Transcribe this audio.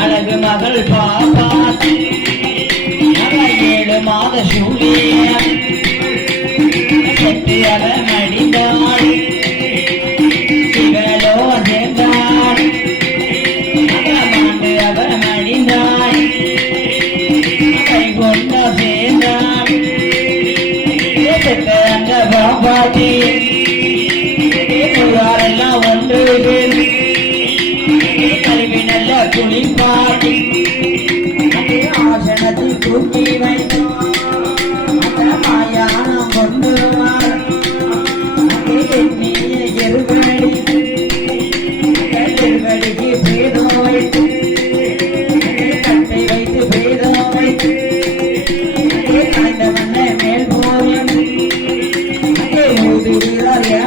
அழகு மகள் பாப்பா ஏழு மாத சூரிய செத்து அவன் அடிந்தாள் சிவலோ சேர்ந்தாள் அவன் அவன் அடிந்தாள் கை கொண்ட சேர்ந்தாள் பாபாஜி எல்லாம் குளிப்பாட்டி ஆசனத்தில் தூக்கி வைத்தார் மாயானம் கொண்டு எண்ணிய எருகடி எருகடிக்கு பேதம் வைத்து கட்டை வைத்து பேதம் வைத்து கலைந்த மன்ன மேல் போய் ஊதுகிறார்